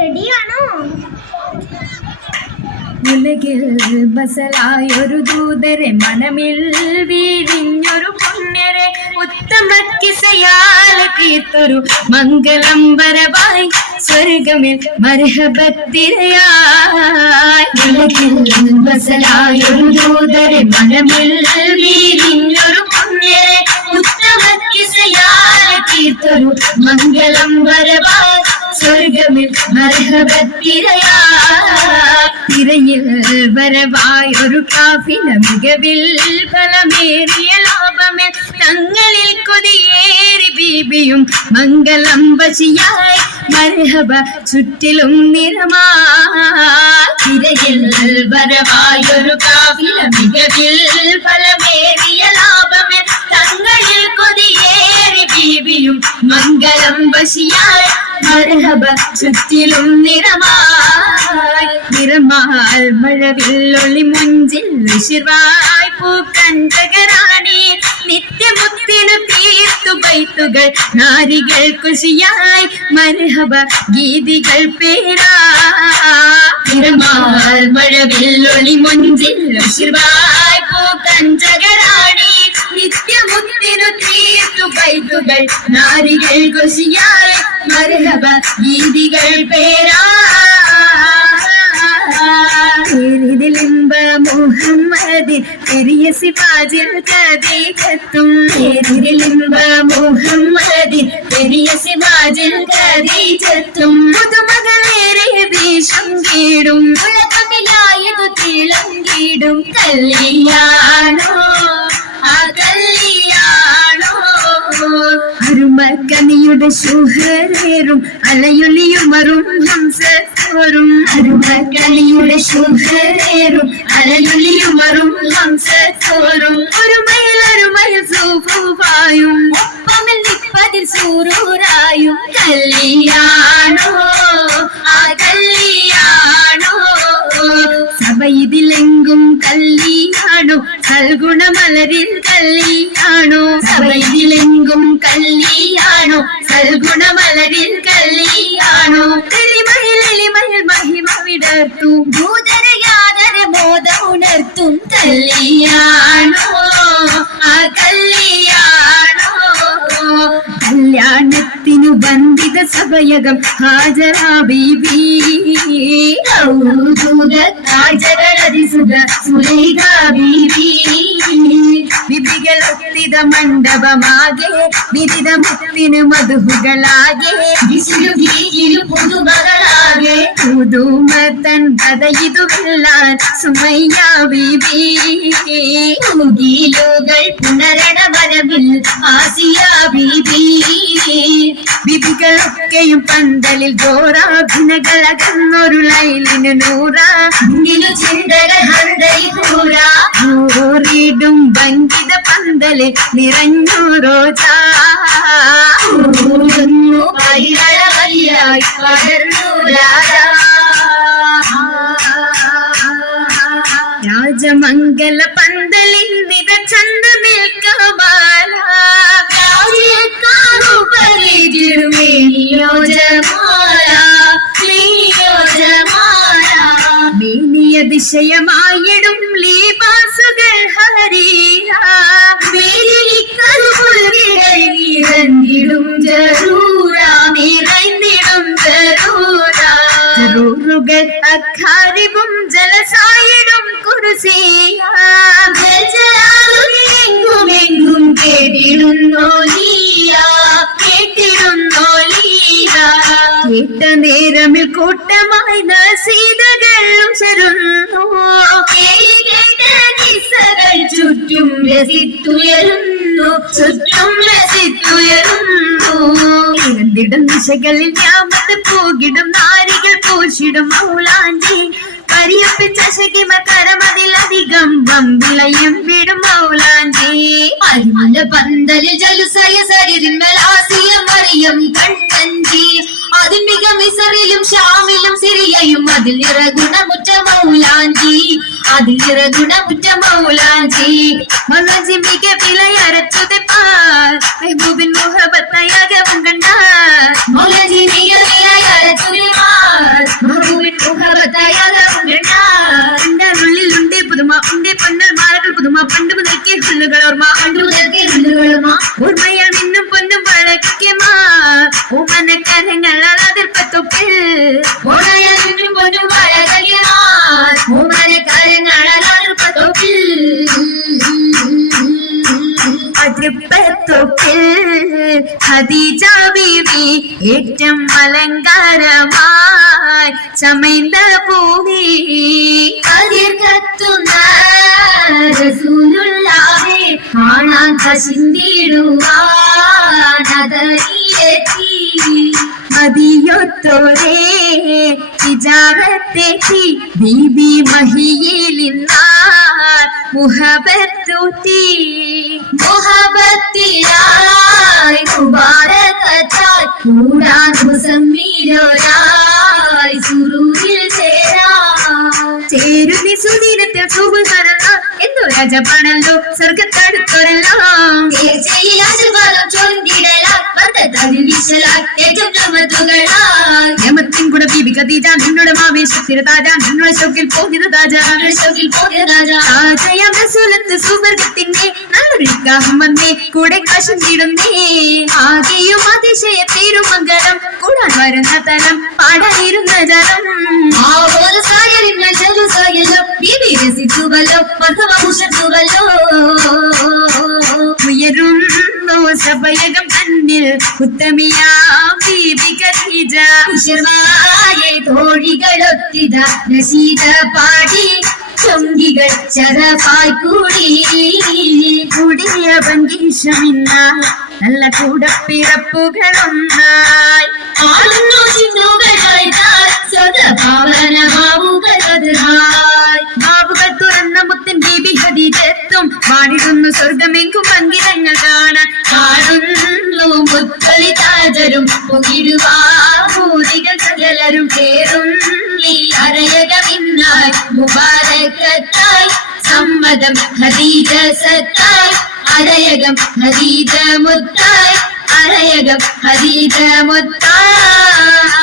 റെഡിയാണോ? ഉലകിൽ ബസലായൊരു ദൂതരെ മനമിൽ വീരിഞ്ഞൊരു പുണ്യരെ ഉത്തമ കിസയാൽ തീർത്തൊരു മംഗളം വരവായി സ്വർഗമിൽ മർഹബത്തിരയായി. ഉലകിൽ ബസലായൊരു ദൂതരെ മനമിൽ വീരിഞ്ഞൊരു പുണ്യരെ ഉത്തമ കിസയാൽ തീർത്തൊരു മംഗളം വരവായി സ്വർഗമിൽ മർഹബത്തിരയായി. തിരയിൽ വരവായൊരു കാഫില മികവിൽ ഫലമേറിയ ലാഭമേൽ തങ്ങളിൽ കൊതിയേറി ബീബിയും മംഗളം വശിയായി മർഹബ ചുറ്റിലും നിറമായി. തിരയിൽ വരവായൊരു കാഫില മികവിൽ ഫലമേറിയ ലാഭമേൽ തങ്ങളിൽ കൊതിയേറി ബീബിയും മംഗളം വശിയായി മർഹബ ചുറ്റിലും നിറമായി. നിറമാൽ മഴവില്ലൊളി മുഞ്ചിൽ വിശിർവായി പൂക്കഞ്ചകരാണി നിത്യമുത്തിനു തീർത്തു ബൈത്തുകൾ നാരികൾ കുശിയായി മർഹബ ഗീതികൾ പേരായി. നിറമാൽ മഴവില്ലൊളി മുഞ്ചിൽ വിശിർവായി പൂക്കഞ്ചകരാണി നിത്യമുത്തിനു തീർത്തു ബൈത്തുകൾ നാരികൾ കുശിയായി മർഹബ ഗീതികൾ പേരാതിലിമ്പ മുഹമ്മദിൻ പെരിയ സിവാജിൽ കദീജത്തും. ഇതിലിമ്പ മുഹമ്മദിൻ പെരിയ സിവാജിൽ കദീജത്തും. പുതുമകളേറെ വേഷം കീടും ഉലകമിലായതു തിളങ്ങിടും കല്യാണോ ആ കല്യാണോ. അരുമക്കനിയുടെ ശുഹരേറും അലയൊലിയുമറും ഹംസത്തോറും. അരുമക്കനിയുടെ ശുഹരേറും അലയൊലിയുമറും ഹംസത്തോറും. ഒരു മയിൽ സൂഫുവായും ഒപ്പമിൽ നിപ്പതിൽ സൂറൂരായും കല്യാണോ ആ കല്യാണോ. സഭയിതിലെങ്കും കല്യാണോ സൽഗുണമലരിൽ കല്യാണോ. സഭയിതിലെങ്കും കല്യാണോ സൽഗുണമലരിൽ കല്യാണോ. എളിമയിൽ മഹിമ വിടർത്തും ഭൂതരയാതര ബോധം ഉണർത്തും കല്യാണോ ആ കല്യാണോ. കല്യാണത്തിനു ബന്ധിത സഭയകം ഹാജരാ ബീബി വിധികളൊത്തിത മണ്ഡപമാകെ വിധിത മുത്തിനു മധുഹുകളാകെ പുതുമകളാകെ പുതുമത്തൻ കഥയിതു വെല്ലാൻ സുമയ്യ ബീബി. മുകിലുകൾ പുണരണ വരവിൽ ആസിയ ബീബി. വിധികളൊക്കെയും പന്തലിൽ ഘോരാഭിനകളകന്നൊരു ലൈലിനു നൂറ ൂറിടും ഭംഗിത പന്തല് നിറഞ്ഞു റോജാ. രാജമംഗല പന്തലിൻ നിത ചന്തമിൽ കമാല അതിശയമായിടും ലീബാസുകൾ ഹരീര നിറഞ്ഞിടും ജറൂറുകൾ അഖാരിബും ജലസായിടും കുർസിയെങ്കുമെങ്കും കേട്ടിടുന്നോ ലീല കേട്ടിടുന്നോ ലീല. കേട്ട നേരമിൽ കൂട്ടമായി നസീതകളും ചരുന്നു ചുറ്റും രസിത്തുയരുന്നു ചുറ്റും രസിത്തുയരുന്നു. ഇരന്തിടും ദിശകളിൽ ഞാമത് പൂകിടും നാരികൾ പൂശിടും മൗലാഞ്ചി പരിയപ്പിച്ച ശകിമ കരമതിലധികം വമ്പിളയും വിടും മൗലാഞ്ചി. അരിമല പന്തലിൽ ജലുസയ സരിരിന്മലാസിയ മറിയം കണ്ണഞ്ചി. അതിൽ മിക മിസറിലും ഷാമിലും സിറിയയും അതിൽ നിറഗുണമുറ്റ മൗലാഞ്ചി അതിൽ നിറഗുണമുറ്റ മൗലാഞ്ചി. മൗലാഞ്ചി മിക വിലയരച്ചുതെപ്പാൽ മെഹബൂബിൻ മുഹബത്തയാകവും കണ്ടാൽ മൗലാഞ്ചി മിക വിലയരച്ചുതെപ്പാൽ വിരുന്നുകളോർമ്മ ഓർമ്മയാൽ മിന്നും പൊന്നും വഴക്കിമാ ഓമനക്കരങ്ങളാൽ അതിർപ്പത്തൊപ്പിൽ ഓണയാൽ മിന്നും പൊന്നും വഴകിമാ ഓമനക്കരങ്ങളാൽ അതിർപ്പത്തൊപ്പിൽ അതിർപ്പത്തൊപ്പിൽ ഖദീജ ബീവി ഏറ്റം അലങ്കാരമായി ചമൈന്ത പൂവി കതിർ കത്തുന്ന റസൂലുള്ളാഹെ കാണാൻ കശിന്തിടുവാനതറിയെത്തി മതിയൊത്തോരേ തിജാറത്തെത്തി ബീബി മഹിയിലിന്നാർ മുഹബത്തൂത്തി മുഹബത്തിലായി മുബാരകത്താൽ കൂടാൻ മുസമ്മിലോരായി സുറൂരിൽ ചേരുന്നി സുദിനത്തിൽ സുബ്ഹാനല്ല എന്തോ രാജപാണല്ലോ സ്വർഗത്തടുത്തൊരെല്ലാം യമത്തിൻ കൂടെ ബീബി ഖദീജ നിന്നോട് ആവേശത്തിന് താജ നിന്നോട് ഷൗക്കിൽ പോകുന്ന താജ താജയാം റസൂലത്ത് സുവർഗത്തിന്റെ നല്ലൊരു നിക്കാഹം വന്നേ കൂടെ കാശും തീടുന്നേ ആകെയും അതിശയ തിരുമംഗലം കൂടാൻ വരുന്ന തലം പാടാനിരുന്ന ജലം ഉയരുന്നു സഭയകം തന്നിൽ ഉത്തമിയാം ബീബി ഖദീജ തോഴികളൊത്തിത നശീത പാടി ചൊങ്കികൾ ചരപായി കൂടിയ ഭംഗീഷമിന്ന നല്ല കൂടപ്പിറപ്പുകളൊന്നായി ബാബുകൾ തുറന്ന മുത്തൻ ബീബി ഖദീജത്തും പാടിടുന്നു സ്വർഗമെങ്കും അങ്കിതങ്ങൾ കാണാൻ കാണുന്നു മുത്തളി താജരും പുകിടുവാതികൾ സകലരും കേറും ഈ അരയകമിന്നായി മുബാരകത്തായി സമ്മതം ഖദീജ സത്തായി അരയകം ഖദീജ മുത്തായി അരയകം ഖദീജ മുത്തായി